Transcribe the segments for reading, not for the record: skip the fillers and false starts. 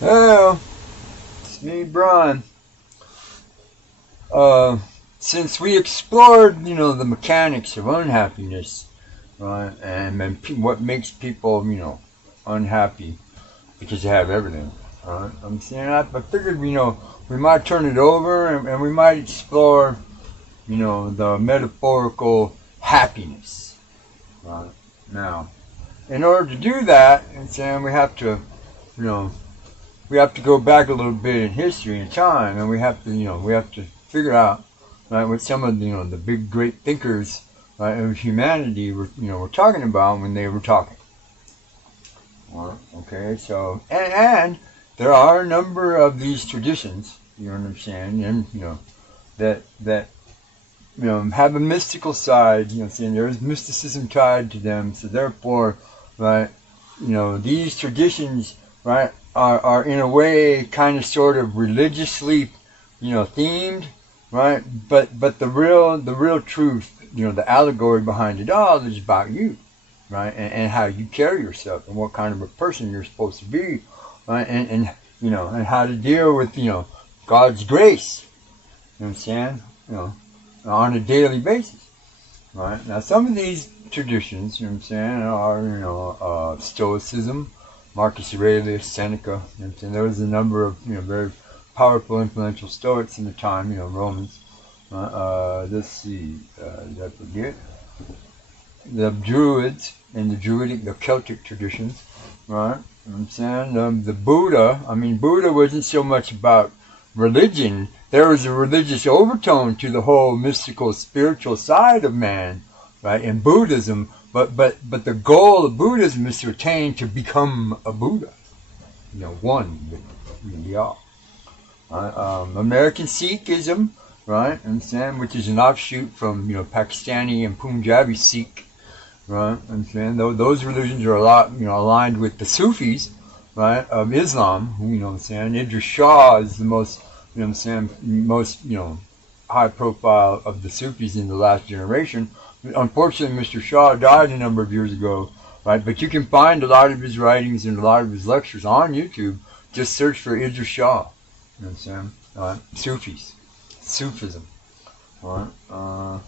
Hello, it's me, Brian. Uh, since we explored, the mechanics of unhappiness, right, and what makes people, unhappy because they have everything, right? I'm saying I figured, we might turn it over and we might explore, the metaphorical happiness, right? Now, in order to do that, I'm saying you know, we have to go back a little bit in history and time, and we have to figure out, right, what some of the big great thinkers, right, of humanity were talking about when they were talking. Okay, so and there are a number of these traditions, you know what I'm saying, and that have a mystical side, saying there's mysticism tied to them, so therefore, right, these traditions, right, are in a way kind of sort of religiously, themed, right, but the real truth, the allegory behind it all is about you, right, and how you carry yourself and what kind of a person you're supposed to be, right, and how to deal with, God's grace, you know what I'm saying, on a daily basis. Right? Now, some of these traditions, you know what I'm saying, are, Stoicism, Marcus Aurelius, Seneca, you know what I'm saying. There was a number of, very powerful, influential Stoics in the time, Romans. Let's see, did I forget? The Druids and the Celtic traditions, right? You know what I'm saying? The Buddha, Buddha wasn't so much about religion. There was a religious overtone to the whole mystical, spiritual side of man, right? In Buddhism, but the goal of Buddhism is to attain to become a Buddha, one with the all. American Sikhism, right? And which is an offshoot from Pakistani and Punjabi Sikh, right? And those religions are a lot aligned with the Sufis, right, of Islam. Who, Idris Shah is the most most high profile of the Sufis in the last generation. Unfortunately, Mr. Shah died a number of years ago, right? But you can find a lot of his writings and a lot of his lectures on YouTube. Just search for Idris Shah. You know what I'm saying? Sufis, Sufism. All right.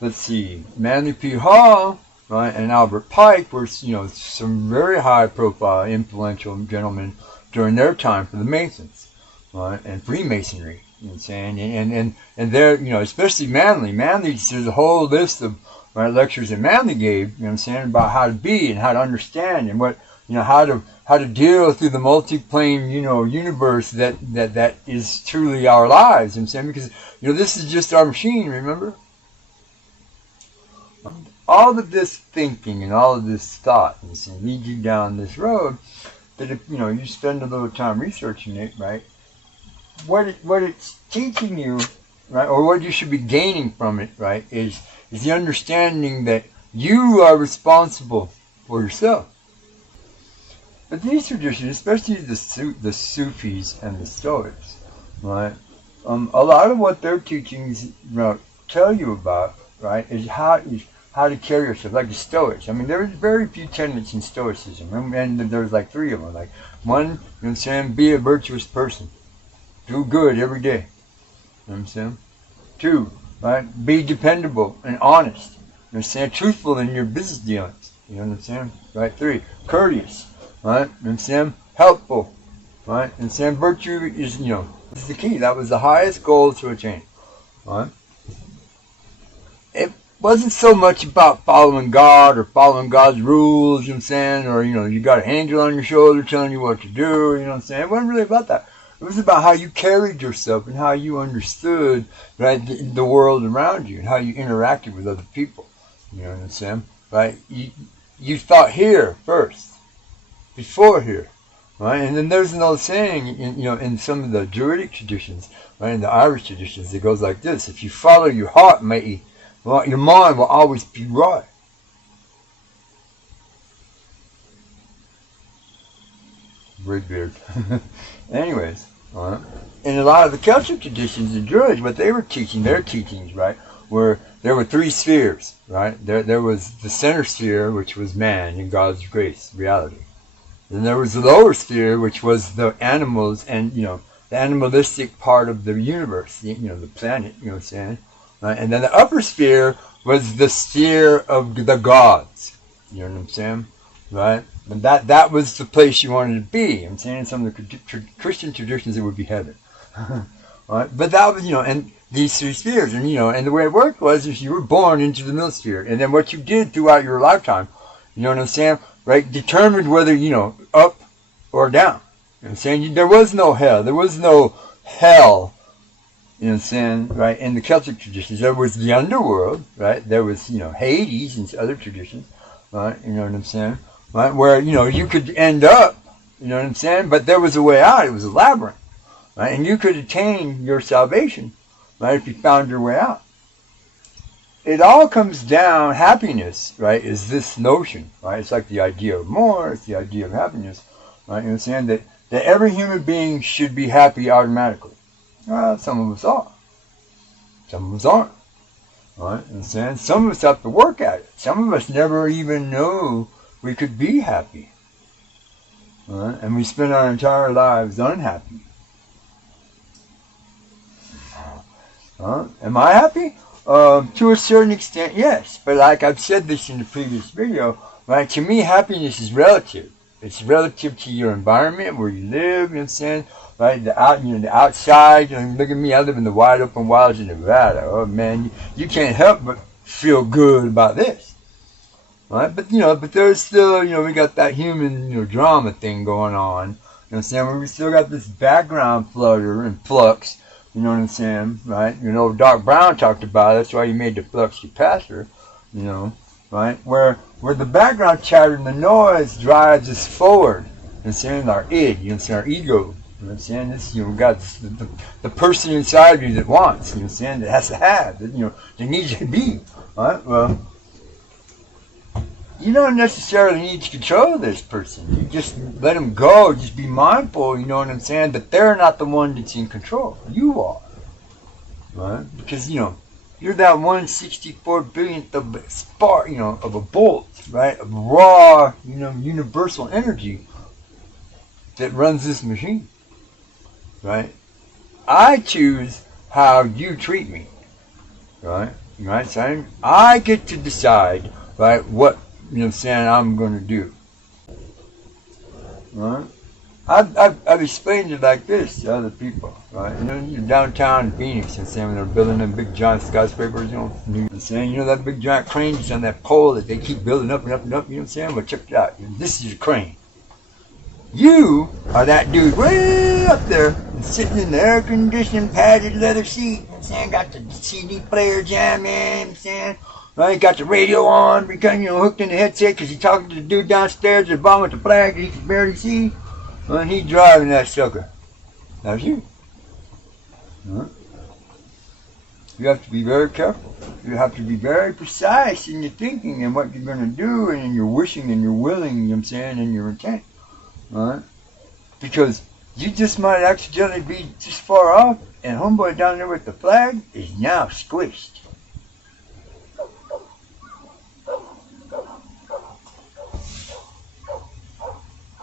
Let's see, Manly P. Hall, right, and Albert Pike were some very high profile, influential gentlemen during their time for the Masons, right, and Freemasonry. You know what I'm saying? And they're, especially Manly. Manly, there's a whole list of, right, lectures that Manly gave, you know what I'm saying, about how to be and how to understand and what, how to deal through the multi-plane, universe that is truly our lives. You know what I'm saying? Because, this is just our machine, remember? All of this thinking and all of this thought and lead you down this road that if, you spend a little time researching it, right, what it's teaching you, right, or what you should be gaining from it, right, is the understanding that you are responsible for yourself. But these traditions, especially the Sufis and the Stoics, right, a lot of what their teachings, tell you about, right, is how to carry yourself, like the Stoics. There's very few tenets in Stoicism, and there's like three of them. Like one, you know what I'm saying, be a virtuous person, do good every day. You know what I'm saying? Two, right, be dependable and honest. You know what I'm saying? Truthful in your business dealings. You know what I'm saying? Right. Three, courteous. Right. You know what I'm saying? Helpful. Right. And saying virtue is, this is the key. That was the highest goal to attain. Right. It wasn't so much about following God or following God's rules, you know what I'm saying, or, you got an angel on your shoulder telling you what to do, you know what I'm saying. It wasn't really about that. It was about how you carried yourself and how you understood, right, the world around you and how you interacted with other people. You know what I'm saying? Right? You thought here first, before here. Right? And then there's another saying, in some of the Druidic traditions, right, in the Irish traditions, it goes like this: if you follow your heart, matey, well, your mind will always be right. Redbeard. Anyways, in a lot of the Celtic traditions, the Druids, what they were teaching, their teachings, right, were there were three spheres, right? There was the center sphere, which was man in God's grace, reality. Then there was the lower sphere, which was the animals and, the animalistic part of the universe, the planet, you know what I'm saying? Right? And then the upper sphere was the sphere of the gods. You know what I'm saying? Right? And that was the place you wanted to be. I'm saying in some of the Christian traditions it would be heaven. Right? But that was, and these three spheres. And, and the way it worked was if you were born into the middle sphere. And then what you did throughout your lifetime, you know what I'm saying? Right? Determined whether, up or down. You know what I'm saying? There was no hell. There was no hell. You know what I'm saying? Right? In the Celtic traditions, there was the underworld, right? There was, Hades and other traditions, right? You know what I'm saying? Right? Where, you could end up, you know what I'm saying? But there was a way out. It was a labyrinth, right? And you could attain your salvation, right? If you found your way out. It all comes down, happiness, right, is this notion, right? It's like the idea of more, it's the idea of happiness, right? You know what I'm saying? That every human being should be happy automatically. Well, some of us are. Some of us aren't. Right? And saying some of us have to work at it. Some of us never even know we could be happy. Right? And we spend our entire lives unhappy. Am I happy? To a certain extent, yes. But like I've said this in the previous video, right? To me, happiness is relative. It's relative to your environment, where you live, you know what I'm saying? Right, the outside. Look at me. I live in the wide open wilds of Nevada. Oh man, you can't help but feel good about this, right? But but there's still, we got that human, drama thing going on. You know what I'm saying? We still got this background flutter and flux. You know what I'm saying, right? Doc Brown talked about it. That's why he made the flux capacitor. Right? Where the background chatter and the noise drives us forward. You know what I'm saying? Our id. You know what I'm saying? Our ego. You know what I'm saying? This, we got the person inside of you that wants, you know what I'm saying, that has to have, that needs to be. Right? Well, you don't necessarily need to control this person. You just let them go. Just be mindful, you know what I'm saying, that they're not the one that's in control. You are. Right? Because, you're that 1/64 billionth of a spark, of a bolt, right? Of raw, universal energy that runs this machine. Right? I choose how you treat me. Right? Right? So I get to decide, right, what, I'm going to do. Right? I've explained it like this to other people. Right? You're downtown Phoenix, when they're building them big giant skyscrapers, that big giant crane is on that pole that they keep building up and up and up, Well, check it out. This is a crane. You are that dude way up there, sitting in the air-conditioned padded leather seat, got the CD player jamming, right? Got the radio on, because hooked in the headset because he's talking to the dude downstairs at the bottom with the flag that he can barely see, and he's driving that sucker. That's you. Right? You have to be very careful. You have to be very precise in your thinking and what you're going to do, and in your wishing and your willing, and your intent. Right? Because you just might accidentally be just far off, and homeboy down there with the flag is now squished.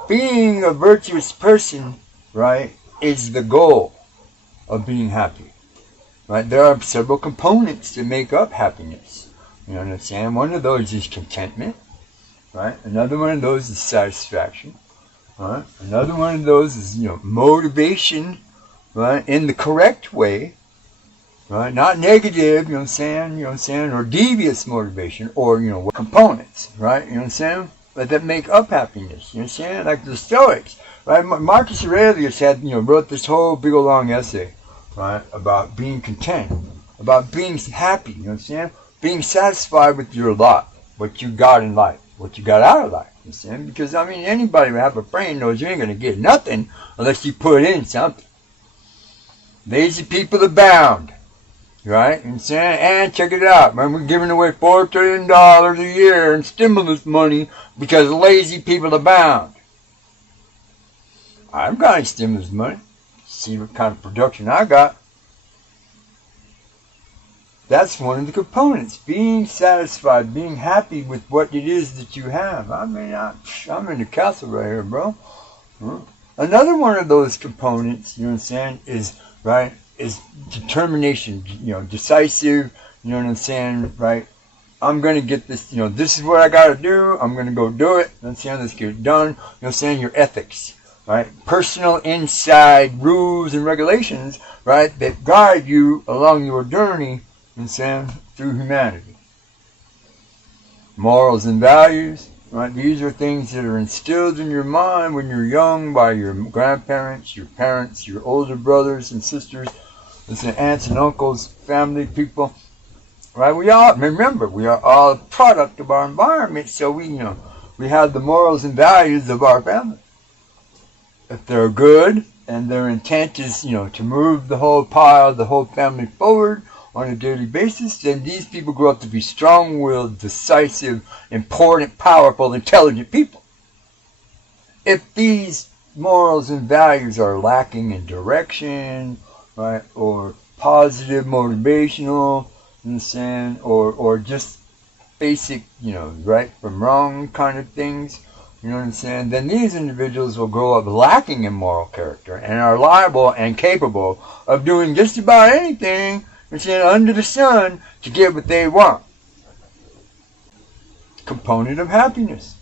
Being a virtuous person, right, is the goal of being happy. Right? There are several components to make up happiness. You understand? One of those is contentment. Right? Another one of those is satisfaction. Right? Another one of those is, motivation, right, in the correct way, right, not negative, or devious motivation, or, components, right, but that make up happiness, like the Stoics, right? Marcus Aurelius wrote this whole big old long essay, right, about being content, about being happy, being satisfied with your lot, what you got in life, what you got out of life. Because, anybody who have a brain knows you ain't going to get nothing unless you put in something. Lazy people abound. Right? And check it out, man. We're giving away $4 trillion a year in stimulus money because lazy people abound. I've got any stimulus money. See what kind of production I got. That's one of the components. Being satisfied, being happy with what it is that you have. I mean, I'm in the castle right here, bro. Huh? Another one of those components, you know what I'm saying, is determination, decisive, you know what I'm saying, right? I'm going to get this, this is what I got to do. I'm going to go do it. You know what I'm saying? Let's get it done. You know what I'm saying? Your ethics, right? Personal inside rules and regulations, right, that guide you along your journey, you know what I'm saying, through humanity. Morals and values, right? These are things that are instilled in your mind when you're young by your grandparents, your parents, your older brothers and sisters, listen, aunts and uncles, family, people, right? We are all a product of our environment, so we have the morals and values of our family. If they're good and their intent is, to move the whole pile, the whole family forward on a daily basis, then these people grow up to be strong-willed, decisive, important, powerful, intelligent people. If these morals and values are lacking in direction, right, or positive, motivational, or just basic, right from wrong kind of things, you know what I'm saying, then these individuals will grow up lacking in moral character and are liable and capable of doing just about anything under the sun to get what they want. Component of happiness.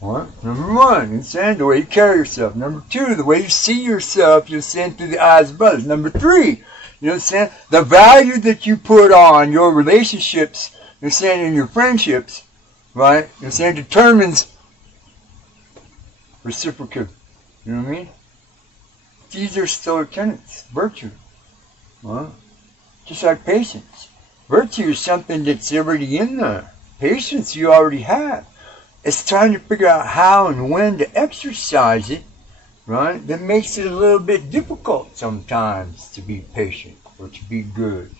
What? Number one, the way you carry yourself. Number two, the way you see yourself, through the eyes of others. Number three, the value that you put on your relationships, in your friendships, right, determines reciprocal. You know what I mean? These are Stoic tenets, virtue. Just like patience. Virtue is something that's already in there. Patience you already have. It's trying to figure out how and when to exercise it, right? That makes it a little bit difficult sometimes to be patient or to be good.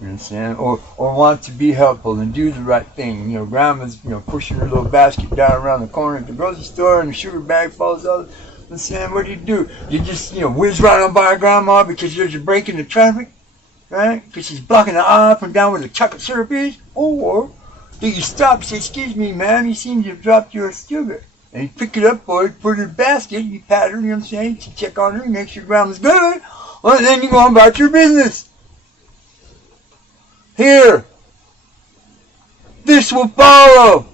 You know what I'm saying? Or want to be helpful and do the right thing. Grandma's, pushing her little basket down around the corner at the grocery store and the sugar bag falls out. You know what I'm saying? What do? You just, whiz right on by grandma because there's a break in the traffic, right? Because she's blocking the aisle up and down where the chocolate syrup is. Or do you stop and say, excuse me, ma'am, you seem to have dropped your sugar. And you pick it up for her, put it in the basket, you pat her, you know what I'm saying? You check on her, you make sure grandma's good. Well, then you go on about your business. Here, this will follow.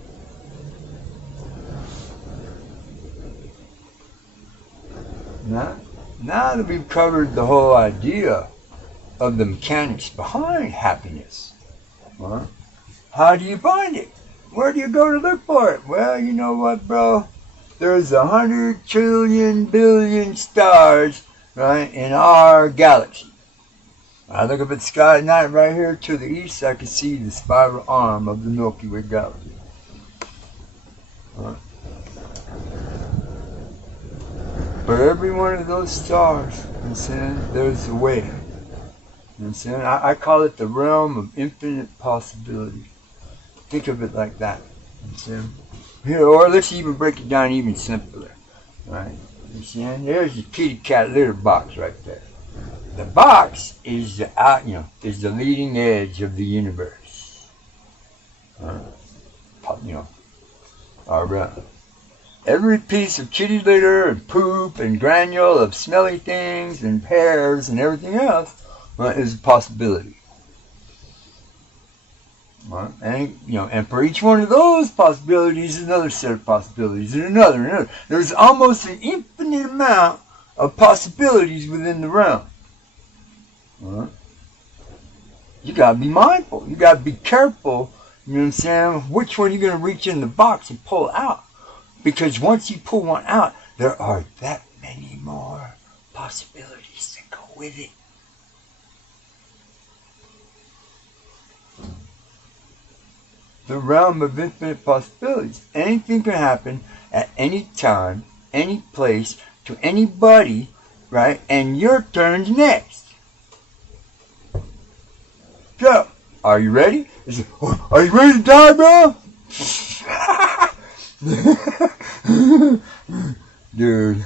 Now that we've covered the whole idea of the mechanics behind happiness, how do you find it? Where do you go to look for it? Well, you know what, bro? There's 100 trillion billion stars, right, in our galaxy. I look up at the sky at night right here to the east, I can see the spiral arm of the Milky Way galaxy. For every one of those stars, there's a way. You know what I'm saying? I call it the realm of infinite possibility. Think of it like that. You know what I'm saying? Here, or let's even break it down even simpler. Right? You know what I'm saying? There's your kitty cat litter box right there. The box is the leading edge of the universe. Every piece of kitty litter and poop and granule of smelly things and hairs and everything else is a possibility. And for each one of those possibilities, another set of possibilities, and another. There's almost an infinite amount of possibilities within the realm. You gotta be mindful. You gotta be careful, you know what I'm saying, which one you're gonna reach in the box and pull out. Because once you pull one out, there are that many more possibilities that go with it. The realm of infinite possibilities. Anything can happen at any time, any place, to anybody, right? And your turn's next. So, are you ready? Are you ready to die, bro? Dude,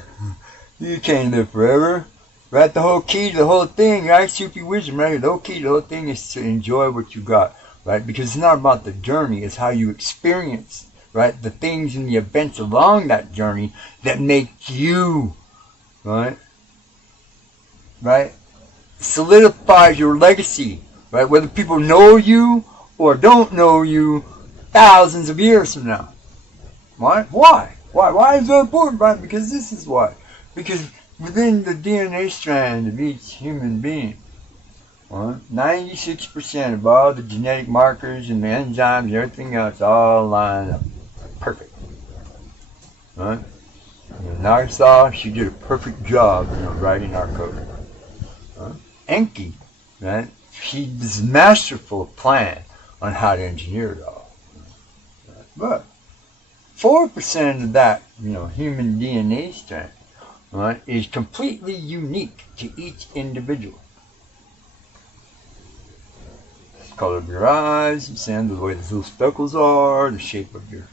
you can't live forever. right? The whole key to the whole thing, right? Sufi wisdom, right? The whole key to the whole thing is to enjoy what you got, right? Because it's not about the journey, it's how you experience, right? The things and the events along that journey that make you, right? Right? Solidifies your legacy, right? Whether people know you or don't know you thousands of years from now. Why? Why? Why is that important, right? Because this is why. Because within the DNA strand of each human being, 96% of all the genetic markers and the enzymes and everything else all line up perfect. Right? Nagasaki, she did a perfect job, writing our code. Enki, right? She was a masterful plan on how to engineer it all. But 4% of that, human DNA strand, right, is completely unique to each individual. The color of your eyes, the way the little speckles are, the shape of your,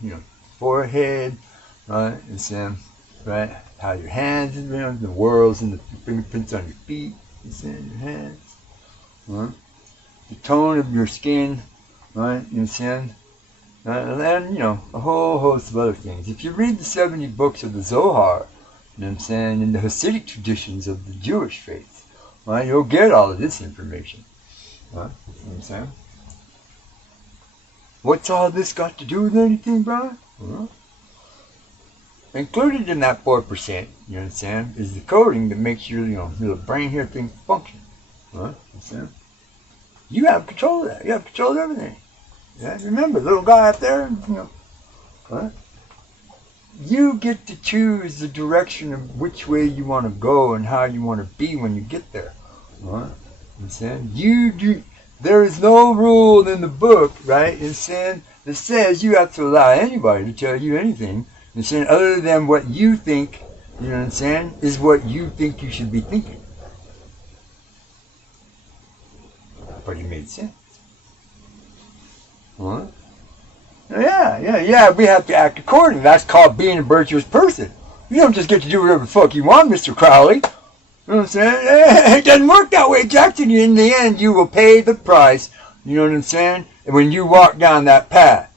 forehead, right, right, how your hands, the whorls and the fingerprints on your feet, your hands, right, the tone of your skin, right, and then, a whole host of other things. If you read the 70 books of the Zohar, in the Hasidic traditions of the Jewish faith, right, you'll get all of this information. Right? What's all this got to do with anything, Brian? Included in that 4%, is the coding that makes your, your brain here thing function. You have control of that. You have control of everything. Yeah, remember, little guy up there, right? You get to choose the direction of which way you want to go and how you want to be when you get there. Right? You do. There is no rule in the book, right? That says you have to allow anybody to tell you anything, other than what you think. Is what you think you should be thinking. But it made sense. Huh? Yeah, we have to act accordingly. That's called being a virtuous person. You don't just get to do whatever the fuck you want, Mr. Crowley. You know what I'm saying? It doesn't work that way, Jackson. In the end, you will pay the price, you know what I'm saying, when you walk down that path.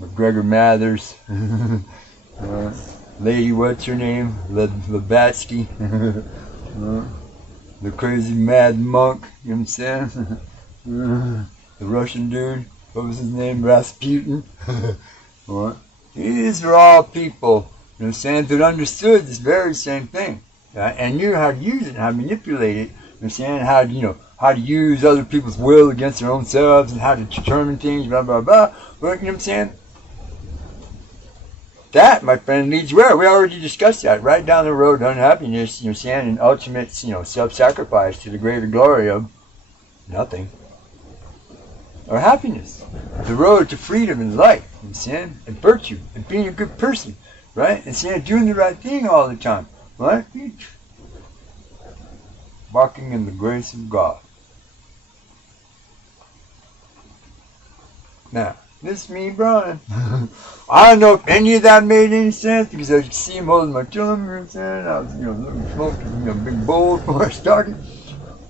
McGregor Mathers, Lady, what's her name? Blavatsky. The crazy mad monk, you know what I'm saying? The Russian dude, what was his name? Rasputin. What? These are all people, you know what I'm saying, that understood this very same thing. And knew how to use it and how to manipulate it. You know what I'm saying? How to use other people's will against their own selves and how to determine things, blah, blah, blah. But, you know what I'm saying? That, my friend, leads where? We already discussed that. Right down the road to unhappiness, you know what I'm saying, and ultimate, self-sacrifice to the greater glory of nothing. Or happiness. The road to freedom and life, you know what I'm saying, and virtue, and being a good person, right? And doing the right thing all the time, right? Walking in the grace of God. Now, this is me, Brian. I don't know if any of that made any sense because I could see him holding my children, you know what I'm saying? I was, smoking a big bowl before I started.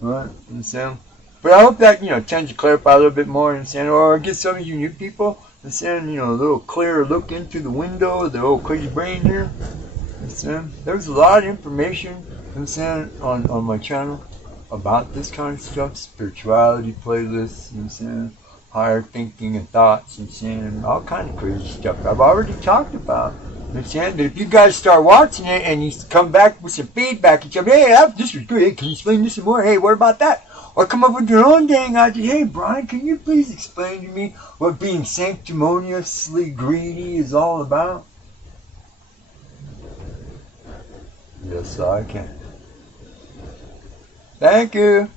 Right? You know what I'm saying? But I hope that, tends to clarify a little bit more, you know what I'm saying? Or get some of you new people, you know what I'm saying, a little clearer look into the window of the old crazy brain here. You know what I'm saying? There's a lot of information, you know what I'm saying, on my channel about this kind of stuff, spirituality playlists, you know what I'm saying? Higher thinking and thoughts and saying all kind of crazy stuff I've already talked about. You know what I'm saying? But if you guys start watching it and you come back with some feedback and say, hey, this was good. Hey, can you explain this some more? Hey, what about that? Or come up with your own dang idea. Hey, Brian, can you please explain to me what being sanctimoniously greedy is all about? Yes, I can. Thank you.